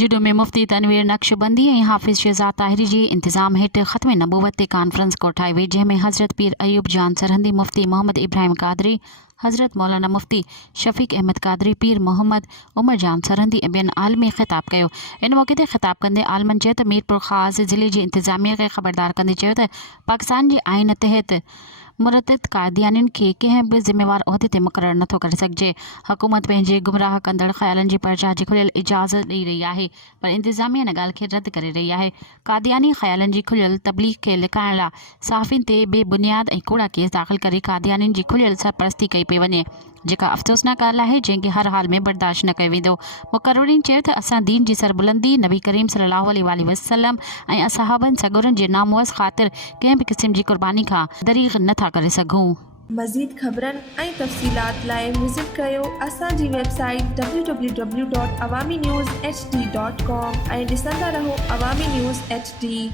जुडो में मुफ्ती तनवीर नक्शबंदी ऐं हाफ़िज़ शहज़ाद ताहिरी जी इंतज़ाम हेठि ख़त्म नबूवत ते कॉन्फ्रेंस कोठाई वई, जंहिं में हज़रत पीर अयूब जान सरहंदी, मुफ्ती मोहम्मद इब्राहिम कादरी, हज़रत मौलाना मुफ्ती शफ़ीक़ अहमद कादरी, पीर मोहम्मद उमर जान सरहंदी ऐं ॿियनि आलमी ख़िताब कयो। इन मौक़े ते ख़िताब कंदे आलमनि चयो त मीरपुर ख़ासि ज़िले जी इंतिज़ामिया खे ख़बरदार कंदे चयो त पाकिस्तान जे आइन तहत मुरतद कादियानियुनि खे कंहिं बि ज़िम्मेवार उहिदे ते मुक़ररु नथो करे सघिजे। हुकूमत पंहिंजे गुमराह कंदड़ ख़्यालनि जी परचां जी खुलियल इजाज़त ॾेई रही आहे, पर इंतिज़ामिया इन ॻाल्हि खे रद्द करे रही आहे। कादियानी ख़्यालनि जी खुलियल तबलीग खे लिकाइण लाइ सहाफ़ियुनि ते बेबुनियाद ऐं कूड़ा केस दाख़िल करे कादियानियुनि जी खुलियल सरपरस्ती कई पई वञे, जेका अफ़सोसनाक ॻाल्हि आहे, जंहिंखे हर हाल में बर्दाश्त न कयो वेंदो। मुक़र्रिरीन चयो त असां दीन जी सरबुलंदी, नबी करीम सल्लल्लाहु अलैहि वसल्लम ऐं असहाबनि सॻुरनि जे नामुअज़ ख़ातिर कंहिं बि क़िस्म जी क़ुर्बानी खां दरीग़ नथा करे सघूं। मज़ीद ख़बरनि ऐं तफ़सीलात लाइ विज़िट कयो असांजी वेबसाइट www.awamiNewsHD.com ऐं ॾिसंदा रहो अवामी न्यूज़ HD।